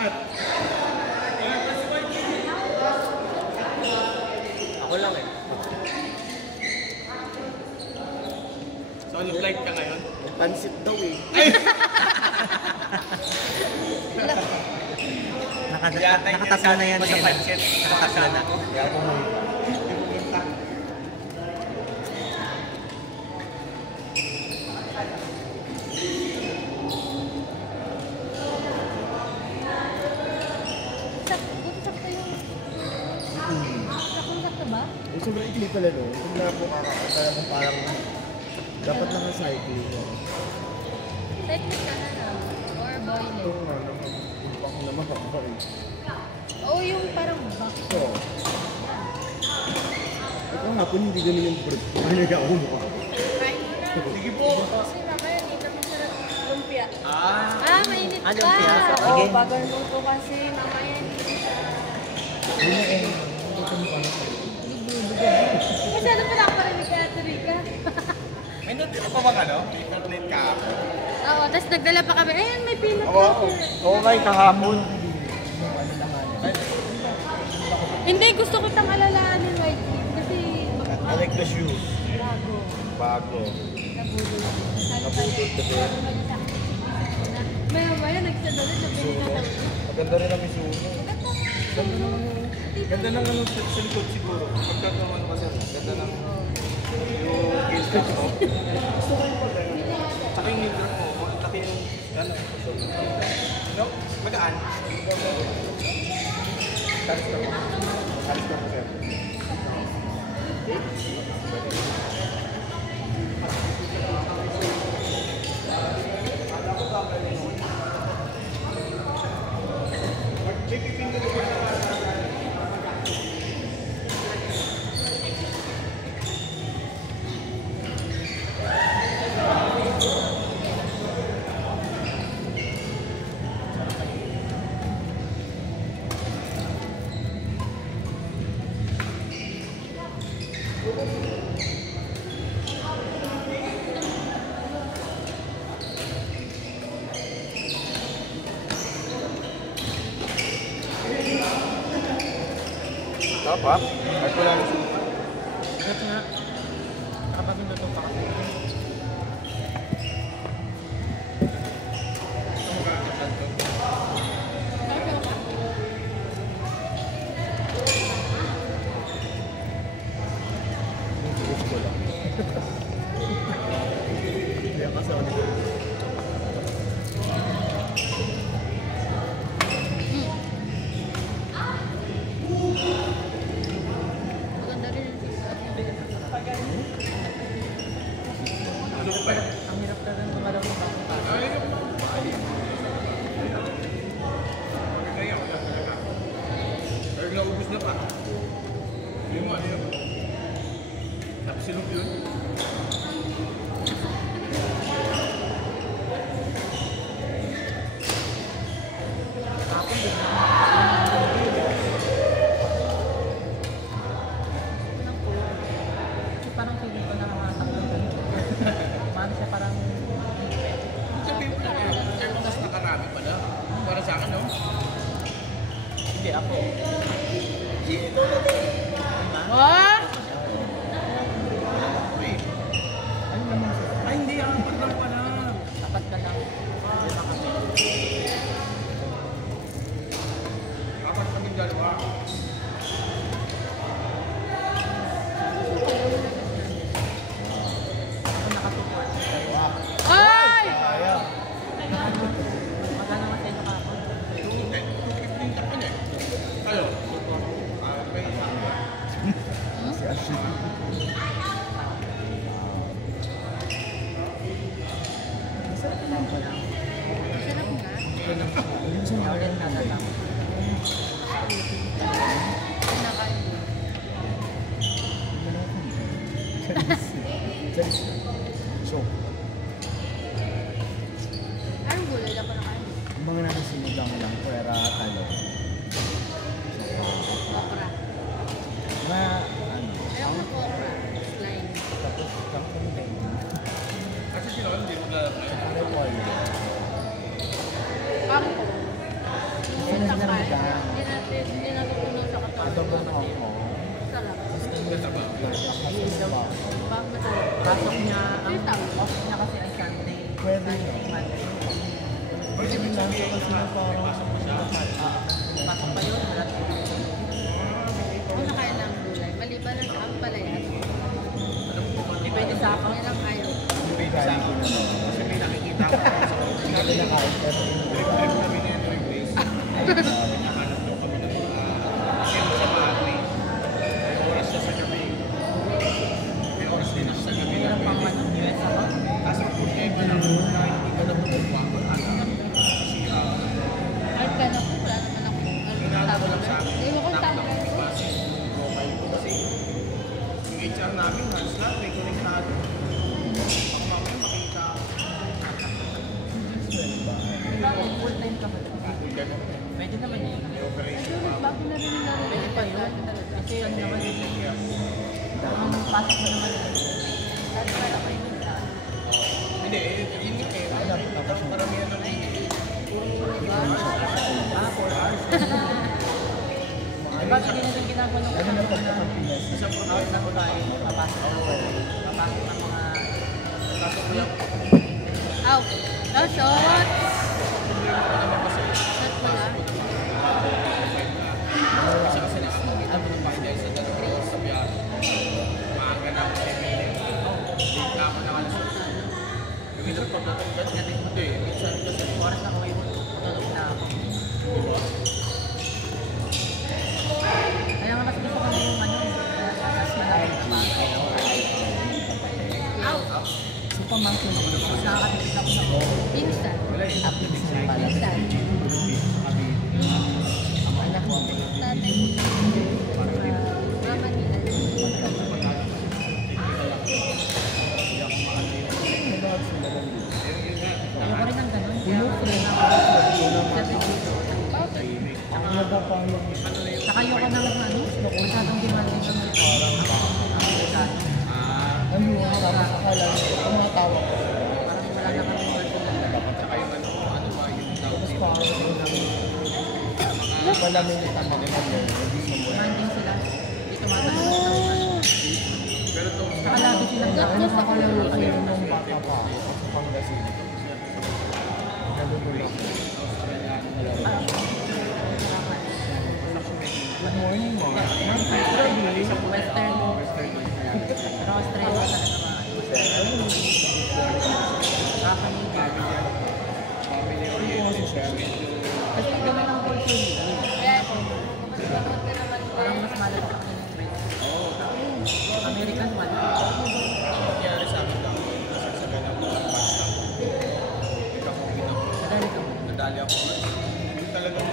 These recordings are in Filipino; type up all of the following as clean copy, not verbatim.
lahat. Ako lang eh. So, flight ka ngayon? Pansit daw eh. Nakatatlo na yan. Nakatatlo na. Sobrang ikli pala no. Kung na po kakakata mo parang dapat lang ang cycling. Cycling ka na lang. Or boiling. Ito nga naman. Ako naman ako eh. Oo, yung parang back. So, ito nga po hindi ganun yung bird. Ano nag-ako mo? Sige po. Kasi mamaya dito masarap lumpia. Mainit pa. Lumpia? Oo, Sige. bagal luto kasi mamaya hindi siya. Masyado pa lang parinig ka, Turika. May natira pa bang ano? Paper plate ka? Oo, tapos nagdala pa kami. Ayun, may peanut Oo, oo nga yung kahapon. Hindi, gusto ko itang alalahanin, White. Kasi I like the shoes. bago. Bago. Nabudol. Nabudol ka din. Maya-maya, nagsadala na pinaka. Maganda rin ang Mizuno. Ganda ng ano sa likod siguro. Pagkakaroon ano kasi, ganda ng yung gilsters mo. Gusto ko yung pagkakaroon. Tsaka yung nigger mo, laki yung ano. No? Magaan. Kalis ka mo. Kalis ka mo, sir. Apa? Aku lang. Ito nga. Nakapag-induto pa kasi. Maganda rin yung pizza. Ang hirap talaga ng mga lamang bakit. Pero naubos na pa. Yung ano yun. Tapos silog yun. Parang feeling ko nakakatakot ka. Paano siya parang... Sabi mo na kaya, mas nakarami pala. Para sa akin, no? Hindi ako. What? Ano naman siya? Ay, hindi. Apat lang pala. Tapat ka lang. Hindi na kami. Apat kaming dalawa. Ako nakatuport. Ay! Magkano naman sa inyo kahapon? 215 takin eh. Kayo? May isa. Si Ashley. Masarap lang ko lang. Sarap nga. Hindi siya narin natatang. Kinakain mo. So, Anong gulay na pa nakain? yung mga nasa sinigang lang, pera, ano, Okra. na, ano, Ayaw ko okra. Slime. tapos kangkong din. Kasi sila hindi maglalap na yun. Ano po yun? Kangkong. Gusto na nila Takay. mag-gaan. Hindi natutunan sa katawan. Adobo na ako. Sarap. Diba? Bang masarap. Pasok niya, ang Sitaw. off niya kasi ay Sunday. Pwede. Monday. Kasi lang sa kasi na parang Pasok pa yun, wala Kung nakain ng gulay, maliban na sa ampalaya. depende sa ako. Yan ang ayaw. kain ko na. Kasi may nakikita ko sa Hindi ko kinakain, pero trip kami na ito yung place. Nakahanap daw kami ng mga kasi sa Baha'i. May oras siya sa gabi. May oras din ako sa gabi. Meron pang ano, US ako. Kasi ang problema lang, na hindi ka na bumaba ko kasi Kahit ka na po, wala naman ako. ginagawa ko lang sa akin. Hindi mo kung tama. Nakapagpapasi. Okay ko kasi yung HR namin, hands lang, may konektado. Pag mamaya makita, Diba, full time ka ba? ganun. Pwede naman yun. May operation pa. Bago na rin nila Pwede pa yun. Kasi ano naman yun. Ang pasok mo naman yun. Dati pala ko yung minsan. Hindi, yun nga eh. Paramihan ng Ah, 4 hours. Diba, sige na yung ginagawa ng Ano na pagkakapinas? isang out na ko tayo, papasok ng mga Ow! No shot! Shot mo na. kasi nakakakita mo ng bahay sa dalawang sa biyahe. Maaga na ako sa minute. Late na ako nakalasot. Yung minsan pagkakagad, hindi. Minsan kasi oras na kaway mo, tutulog na ako. diba? Kaya nga mas gusto ko na yung ano, mas malalim na pasok. Ow! So, pamangkin mo, mas nakakatipid ako sa Pinsan. updates na pala. Pinsan. Anak mo. Tatay mo. Mama ni Al. Ayaw ko rin ng ganun. Kaya ako rin ako. Saka ayoko ng ano, masyadong demanding sa mga Amerikano. Ano yung marami akala ang mga tawa ko. Parang wala na kami personal. Tsaka yung ano ba yung daw Tapos dito. parang malamin yung tama ko na yun. Demanding sila. Hindi tumatanong ng ano. Pero to, Saka lagi silang Ano sa nakalaro kayo nung bata pa ako sa Pangasinan? Nalulula ko. Good morning, ma. Western. Pero Australia talaga mga ano. Nakakamiga. family oriented siya. Medyo Kasi ganun ang culture nila. Kaya po, magkakot ka naman po. Parang mas malalak yung American one. nangyari sa akin lang. Kasi sa ganang mga match lang. Ikaw kung Madali ka mo. nadali ako. Hindi talagang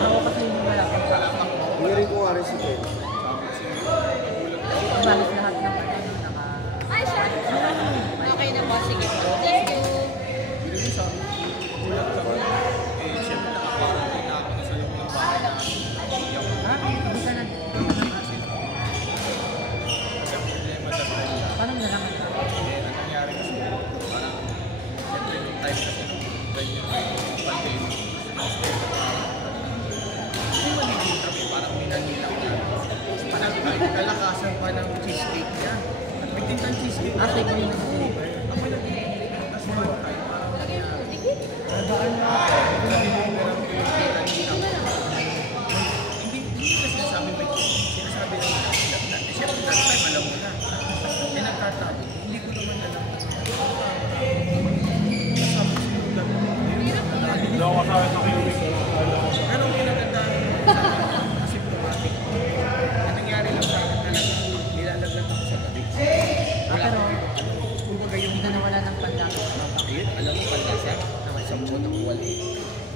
Ako kasi hindi wala pang wala pang Hearing ko nga rin si Ken. halos lahat ng ano naka Ay, siya. Okay na po. Sige po. Thank you. Hindi sa ulat kami. Eh, siyempre nakaparang na ako na sa loob ng bahay na iyak ko. kabisa na Kasi ang problema sa kanya. parang nalaman ka. Eh, ang nangyari kasi parang siyempre yung time kasi nung ganyan yung pandemic. Hindi manigil kami, parang minanilang niya. Parang kalakasan pa ng cheesecake niya. At bigting ng cheesecake. Kasi kung yung nag-deliver, Ako nag-deliver. Tapos one time, parang Nadaan na ako. nag-deliver ang cheesecake. Hindi na sinasabi may sinasabi lang na siyempre that time alam mo na. Eh nagkatabi. Hindi ko naman alam. Sabi ko siguro ganun. Hindi ako kasama sa kinig. Pero ang kinagandaan kasi automatic. Ang nangyari lang sa akin talaga, nilalaglag ako sa gabi. Wala pero akong kumbaga yung hindi ka nawala ng pandang. ayun, alam mo panlasa, sa buwan ng wali.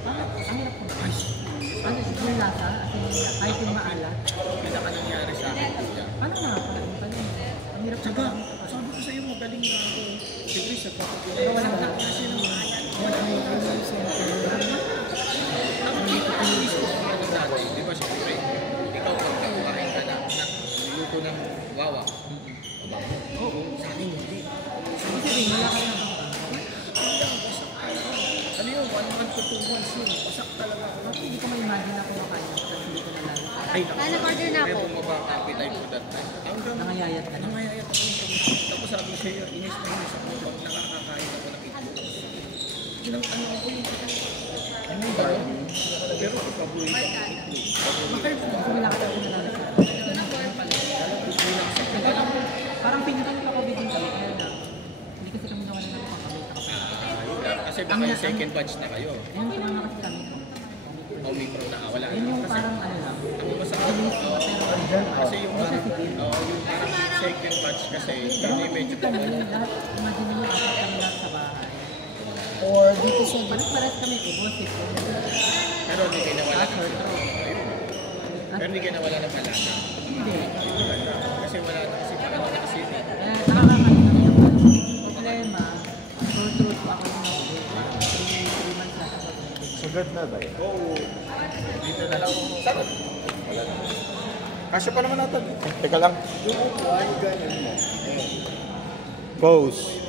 Ang hirap ko. Ano yung lasa? Kasi kahit yung maalat. Pinaka nangyari sa akin, kuya. Paano nakakalain pa rin? Ang hirap ko. Tsaga, sabi ko sa'yo, magaling na ako. Siyempre, sa Pero papakuha. walang kasi ng maalat. Ang hindi ko pinis ko kung ano dati. Di ba, siyempre, ikaw pag kumain ka na, luto ng wawa. Oo, sa akin hindi. Kasi rin, wala ka na. Ano yun, 1 month to 2 months yun. Ay, naku. Nag-order na May ako. bumaba ang appetite ko that time. Hanggang Nangayayat ka na. nangayayat ako. Tapos sabi ko sa'yo, inis na inis ako pag nakakakain ako ng itlog. Ilang ano ako yung ano yung Barbie? Pero paborito ko itlog. Wala ka tayo na lang. Ito na 4 pala. Parang pinagano ako bitin kami. Kaya na. Hindi kasi kami naman na nakakamit ako. Kasi baka yung second batch na kayo. Ayun ko na kasi kami. Omicron na wala. Yun yung Kasi parang ano lang. ang masakit kasi yung parang yung parang second batch kasi kami medyo Kami lahat, imagine mo apat kami lahat sa bahay. Or dito sa Pares-pares kami po, boses ko. pero hindi kayo nawala ng Ayun. pero hindi kayo nawala ng malasa. Hindi. Kasi wala na kasi parang na kasi Kaya nakakakain kami yung problema. For truth po ako yung nauwi. 3 months na ako. sugat na ba? dito na lang. Sana. Wala na. Kasya pa naman natin. Teka lang. Yung upuan, ganyan mo. Pose.